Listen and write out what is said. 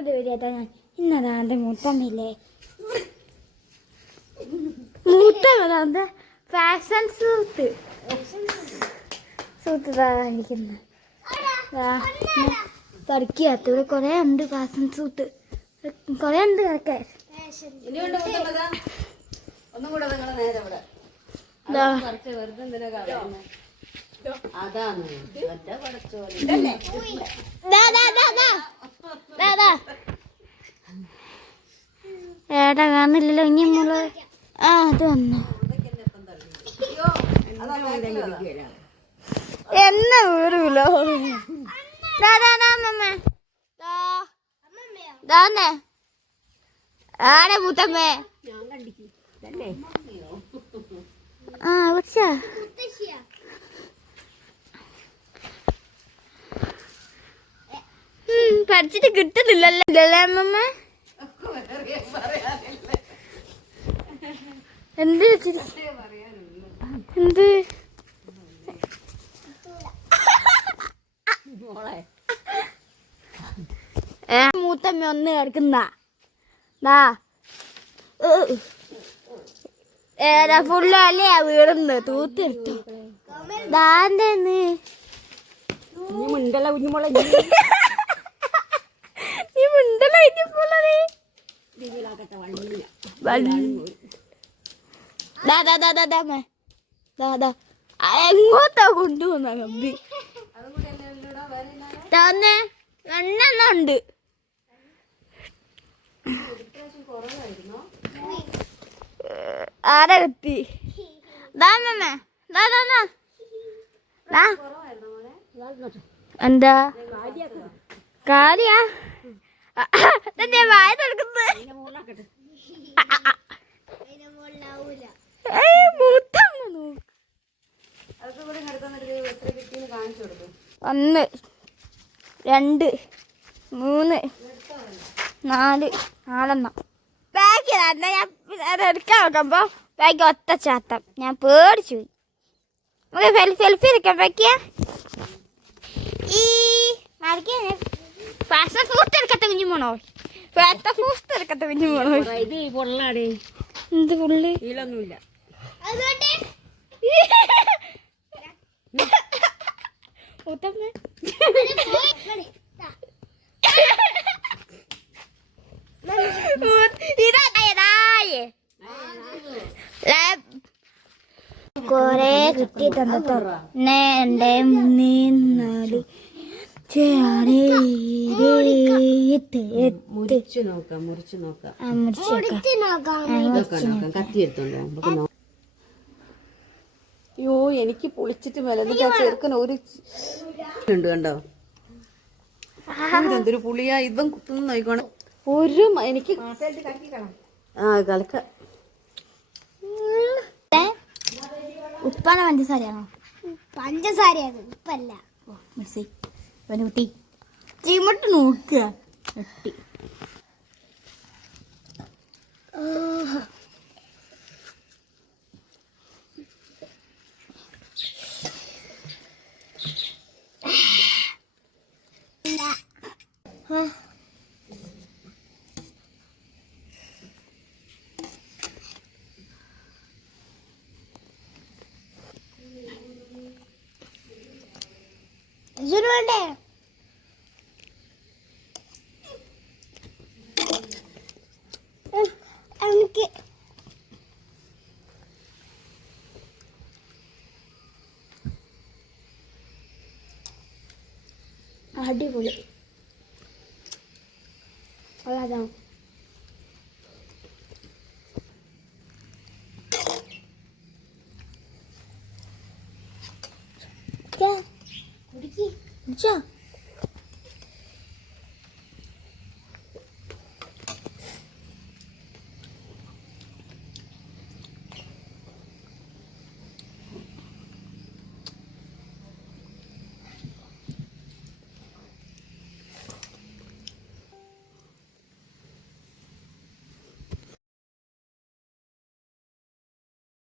ഇങ്ങോട്ട് വരികേട്ടാ ഞാൻ ഇന്നതാ എൻ്റെ മൂത്തമ്മയില്ലേ മൂത്തമ്മ ഫാഷൻ സൂട്ട് ഇരിക്കുന്ന പഠിക്കാത്ത ഇവിടെ കുറേ ഉണ്ട് ഫാഷൻ സൂട്ട് കുറേ ഉണ്ട് കിടക്കാൻ ഒന്നും കൂടെ നിങ്ങൾ നേരെ ഇവിടെ അതാണ് ഏട്ടാ കാണില്ലല്ലോ ഇനി നമ്മള് ആ അത് വന്നു എന്നാ വീടില്ലോ ആടെ മൂത്തമ്മേ ആ പക്ഷ പഠിച്ചിട്ട് കിട്ടുന്നില്ലല്ലേ അമ്മമ്മ എന്ത് എന്ത് മൂത്തമ്മ ഒന്ന് കിടക്കുന്ന ഏതാ ഫുള്ള് അല്ലേ വീടുന്ന് തൂത്തെടുത്തു ദാന്തെന്ന് നീ മിണ്ടല എങ്ങോട്ടാ കൊണ്ടുപോന്ന കമ്പി തന്നെ എണ്ണെണ്ണുണ്ട് ആരാ കത്തി എന്താ കാര്യാ വായ തുറക്കുന്നത് ഒന്ന് 2 3 4 4 ബാഗ് ഞാൻ എടുക്കാൻ നോക്കുമ്പോ ബാഗ് ഒറ്റ ചാത്തം ഞാൻ പേടിച്ചു പോയി നമുക്ക് സെൽഫി എടുക്കാൻ ബാക്കിയാ ഈ ഫാഷൻ ഫ്രൂട്ട് എടുക്കത്തെ കുഞ്ഞു പോണോ ഫാഷൻ ഫ്രൂട്ട് എടുക്കത്തെ കുഞ്ഞു പോണോ ഇത് പൊള്ളാടേ എന്ത് പുള്ളി ഇതിലൊന്നുമില്ല കൊറേ കിട്ടി തന്നോ 1 2 3 മുറിച്ചു നോക്കാം കത്തി എടുത്തോണ്ടോ അയ്യോ എനിക്ക് പൊളിച്ചിട്ട് മേലെ എന്നിട്ട് ആ ചെറുക്കൻ ഒരു ഉണ്ട് കണ്ടോ എന്തൊരു പുളിയാ ഇവൻ കുത്തുന്നു നോക്കണം ഒരു എനിക്ക് ആ കളിക്ക ഉപ്പാണ് പഞ്ചസാരയാണോ പഞ്ചസാരയാണ് ഉപ്പല്ല കുട്ടി ചിമട്ട് നോക്കുക കുട്ടി വേണ്ടേ എനിക്ക് അടിപൊളി അതാ കുടിച്ചാ